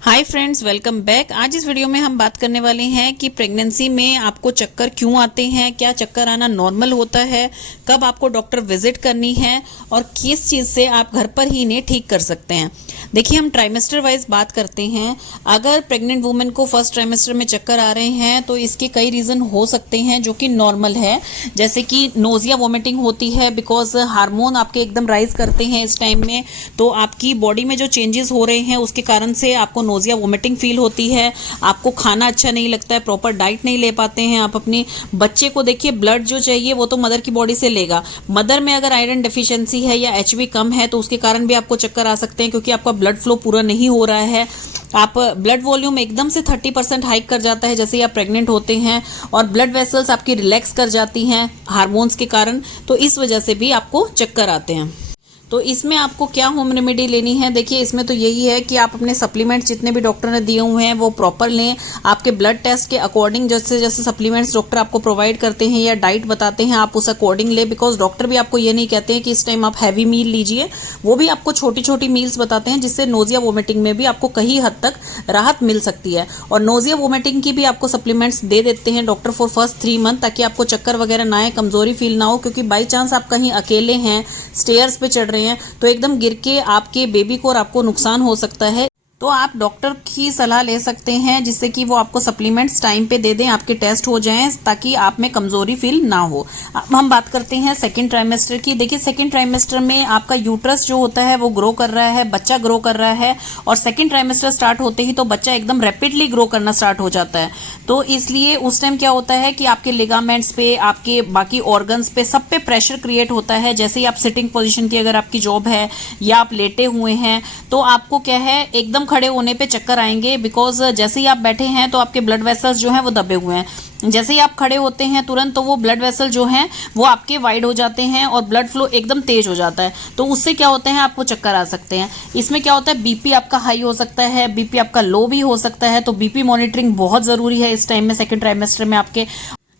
Hi friends, welcome back. आज इस video में हम बात करने वाले हैं कि प्रेगनेंसी में आपको चक्कर क्यों आते हैं, क्या चक्कर आना नॉर्मल होता है, कब आपको डॉक्टर विजिट करनी है और किस चीज़ से आप घर पर ही इन्हें ठीक कर सकते हैं। देखिए, हम ट्राइमेस्टर वाइज बात करते हैं। अगर प्रेग्नेंट वुमेन को फर्स्ट ट्राइमेस्टर में चक्कर आ रहे हैं तो इसके कई रीज़न हो सकते हैं जो कि नॉर्मल है, जैसे कि नोजिया वोमिटिंग होती है बिकॉज हार्मोन आपके एकदम राइज करते हैं इस टाइम में, तो आपकी बॉडी में जो चेंजेस हो रहे हैं उसके कारण से आपको नोजिया वोमिटिंग फील होती है। आपको खाना अच्छा नहीं लगता है, प्रॉपर डाइट नहीं ले पाते हैं आप। अपने बच्चे को देखिए, ब्लड जो चाहिए वो तो मदर की बॉडी से लेगा। मदर में अगर आयरन डेफिशिएंसी है या एचबी कम है तो उसके कारण भी आपको चक्कर आ सकते हैं, क्योंकि आपका ब्लड फ्लो पूरा नहीं हो रहा है। आप ब्लड वॉल्यूम एकदम से 30% हाइक कर जाता है जैसे ही आप प्रेग्नेंट होते हैं, और ब्लड वेसल्स आपकी रिलैक्स कर जाती हैं हार्मोन्स के कारण, तो इस वजह से भी आपको चक्कर आते हैं। तो इसमें आपको क्या होम रेमेडी लेनी है? देखिए, इसमें तो यही है कि आप अपने सप्लीमेंट्स जितने भी डॉक्टर ने दिए हुए हैं वो प्रॉपर लें। आपके ब्लड टेस्ट के अकॉर्डिंग जैसे जैसे सप्लीमेंट्स डॉक्टर आपको प्रोवाइड करते हैं या डाइट बताते हैं आप उस अकॉर्डिंग ले, बिकॉज डॉक्टर भी आपको ये नहीं कहते हैं कि इस टाइम आप हैवी मील लीजिए। वो भी आपको छोटी छोटी मील्स बताते हैं जिससे नोजिया वोमिटिंग में भी आपको कहीं हद तक राहत मिल सकती है। और नोजिया वोमिटिंग की भी आपको सप्लीमेंट्स दे देते हैं डॉक्टर फॉर फर्स्ट 3 मंथ, ताकि आपको चक्कर वगैरह ना आए, कमजोरी फील ना हो। क्योंकि बाई चांस आप कहीं अकेले हैं, स्टेयर्स पे चढ़ रहे हैं, तो एकदम गिर के आपके बेबी को और आपको नुकसान हो सकता है। तो आप डॉक्टर की सलाह ले सकते हैं जिससे कि वो आपको सप्लीमेंट्स टाइम पे दे दें, आपके टेस्ट हो जाएं, ताकि आप में कमजोरी फील ना हो। अब हम बात करते हैं सेकंड ट्राइमेस्टर की। देखिए, सेकंड ट्राइमेस्टर में आपका यूट्रस जो होता है वो ग्रो कर रहा है, बच्चा ग्रो कर रहा है, और सेकंड ट्राइमेस्टर स्टार्ट होते ही तो बच्चा एकदम रैपिडली ग्रो करना स्टार्ट हो जाता है। तो इसलिए उस टाइम क्या होता है कि आपके लिगामेंट्स पे, आपके बाकी ऑर्गन्स पे, सब पे प्रेशर क्रिएट होता है। जैसे ही आप सिटिंग पोजिशन की अगर आपकी जॉब है या आप लेटे हुए हैं तो आपको क्या है, एकदम खड़े होने पे चक्कर आएंगे, बिकॉज जैसे ही आप बैठे हैं तो आपके ब्लड वेसल्स जो हैं वो दबे हुए हैं। जैसे ही आप खड़े होते हैं तुरंत तो वो ब्लड वेसल जो हैं वो आपके वाइड हो जाते हैं और ब्लड फ्लो एकदम तेज हो जाता है। तो उससे क्या होता है, आपको चक्कर आ सकते हैं। इसमें क्या होता है, बीपी आपका हाई हो सकता है, बीपी आपका लो भी हो सकता है। तो बीपी मॉनिटरिंग बहुत जरूरी है इस टाइम में, सेकेंड ट्राइमेस्टर में आपके।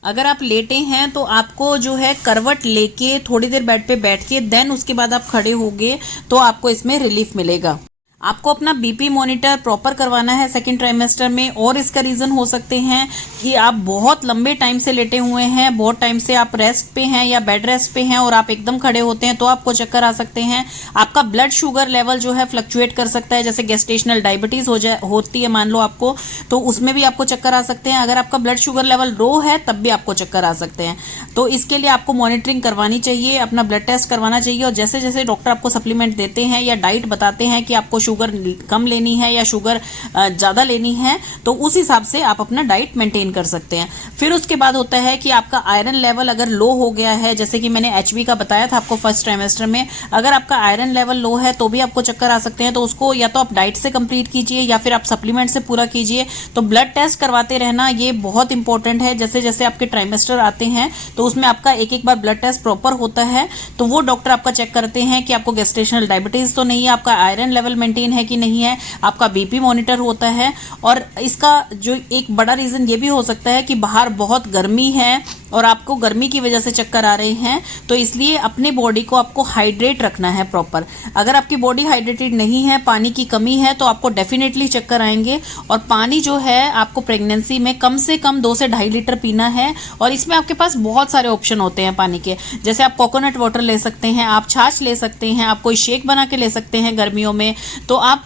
अगर आप लेटे हैं तो आपको जो है करवट लेके थोड़ी देर बेड पे बैठ के देन उसके बाद आप खड़े होगे तो आपको इसमें रिलीफ मिलेगा। आपको अपना बीपी मॉनिटर प्रॉपर करवाना है सेकंड ट्राइमेस्टर में। और इसका रीज़न हो सकते हैं कि आप बहुत लंबे टाइम से लेटे हुए हैं, बहुत टाइम से आप रेस्ट पे हैं या बेड रेस्ट पे हैं और आप एकदम खड़े होते हैं तो आपको चक्कर आ सकते हैं। आपका ब्लड शुगर लेवल जो है फ्लक्चुएट कर सकता है, जैसे गेस्टेशनल डायबिटीज होती है मान लो आपको, तो उसमें भी आपको चक्कर आ सकते हैं। अगर आपका ब्लड शुगर लेवल लो है तब भी आपको चक्कर आ सकते हैं। तो इसके लिए आपको मॉनिटरिंग करवानी चाहिए, अपना ब्लड टेस्ट करवाना चाहिए। और जैसे जैसे डॉक्टर आपको सप्लीमेंट देते हैं या डाइट बताते हैं कि आपको शुगर कम लेनी है या शुगर ज्यादा लेनी है, तो उस हिसाब से आप अपना डाइट मेंटेन कर सकते हैं। फिर उसके बाद होता है कि आपका आयरन लेवल अगर लो हो गया है, जैसे कि मैंने एचबी का बताया था आपको फर्स्ट ट्राइमेस्टर में, अगर आपका आयरन लेवल लो है तो भी आपको चक्कर आ सकते हैं। तो उसको या तो आप डाइट से कंप्लीट कीजिए या फिर आप सप्लीमेंट से पूरा कीजिए। तो ब्लड टेस्ट करवाते रहना ये बहुत इंपॉर्टेंट है। जैसे जैसे आपके ट्राइमेस्टर आते हैं तो उसमें आपका एक एक बार ब्लड टेस्ट प्रॉपर होता है, तो वो डॉक्टर आपका चेक करते हैं कि आपको गेस्टेशनल डायबिटीज तो नहीं है, आपका आयरन लेवल मेंटेन है कि नहीं है, आपका बीपी मॉनिटर होता है। और इसका जो एक बड़ा रीजन ये भी हो सकता है कि बाहर बहुत गर्मी है और आपको गर्मी की वजह से चक्कर आ रहे हैं, तो इसलिए अपनी बॉडी को आपको हाइड्रेट रखना है प्रॉपर। अगर आपकी बॉडी हाइड्रेटेड नहीं है, पानी की कमी है, तो आपको डेफिनेटली चक्कर आएंगे। और पानी जो है आपको प्रेगनेंसी में कम से कम 2 से 2.5 लीटर पीना है। और इसमें आपके पास बहुत सारे ऑप्शन होते हैं पानी के, जैसे आप कोकोनट वाटर ले सकते हैं, आप छाछ ले सकते हैं, आप कोई शेक बना के ले सकते हैं गर्मियों में। तो आप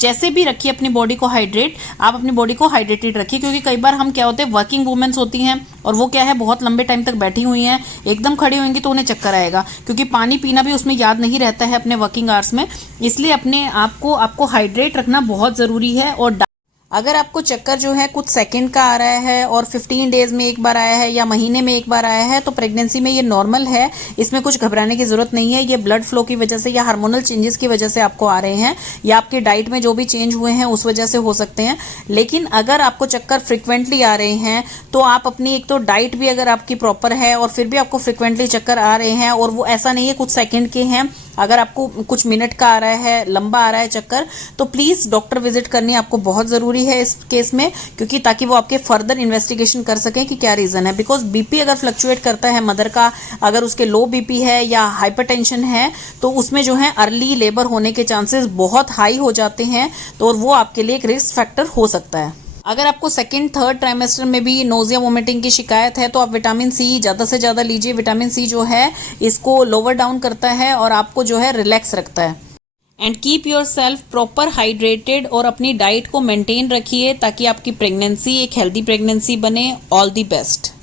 जैसे भी रखिए अपनी बॉडी को हाइड्रेट, आप अपनी बॉडी को हाइड्रेटेड रखिए। क्योंकि कई बार हम क्या होते हैं, वर्किंग वुमेन्स होती हैं और वो क्या है, बहुत लंबे टाइम तक बैठी हुई हैं, एकदम खड़ी होंगी तो उन्हें चक्कर आएगा, क्योंकि पानी पीना भी उसमें याद नहीं रहता है अपने वर्किंग आवर्स में। इसलिए अपने आपको हाइड्रेट रखना बहुत जरूरी है। और अगर आपको चक्कर जो है कुछ सेकंड का आ रहा है और 15 डेज में एक बार आया है या महीने में एक बार आया है, तो प्रेगनेंसी में ये नॉर्मल है, इसमें कुछ घबराने की जरूरत नहीं है। ये ब्लड फ्लो की वजह से या हार्मोनल चेंजेस की वजह से आपको आ रहे हैं, या आपकी डाइट में जो भी चेंज हुए हैं उस वजह से हो सकते हैं। लेकिन अगर आपको चक्कर फ्रिक्वेंटली आ रहे हैं तो आप अपनी एक तो डाइट भी अगर आपकी प्रॉपर है और फिर भी आपको फ्रिक्वेंटली चक्कर आ रहे हैं और वो ऐसा नहीं है कुछ सेकेंड के हैं, अगर आपको कुछ मिनट का आ रहा है, लंबा आ रहा है चक्कर, तो प्लीज डॉक्टर विजिट करनी आपको बहुत जरूरी है इस केस में, क्योंकि ताकि वो आपके फर्दर इन्वेस्टिगेशन कर सकें कि क्या रीजन है। बिकॉज बीपी अगर फ्लक्चुएट करता है मदर का, अगर उसके लो बीपी है या हाइपरटेंशन है, तो उसमें जो है अर्ली लेबर होने के चांसेस बहुत हाई हो जाते हैं, तो वो आपके लिए एक रिस्क फैक्टर हो सकता है। अगर आपको सेकंड थर्ड ट्राइमेस्टर में भी नोजिया वोमिटिंग की शिकायत है, तो आप विटामिन सी ज़्यादा से ज़्यादा लीजिए। विटामिन सी जो है इसको लोअर डाउन करता है और आपको जो है रिलैक्स रखता है। And keep your self proper hydrated, और अपनी डाइट को मेंटेन रखिए ताकि आपकी प्रेगनेंसी एक हेल्दी प्रेगनेंसी बने। All the best.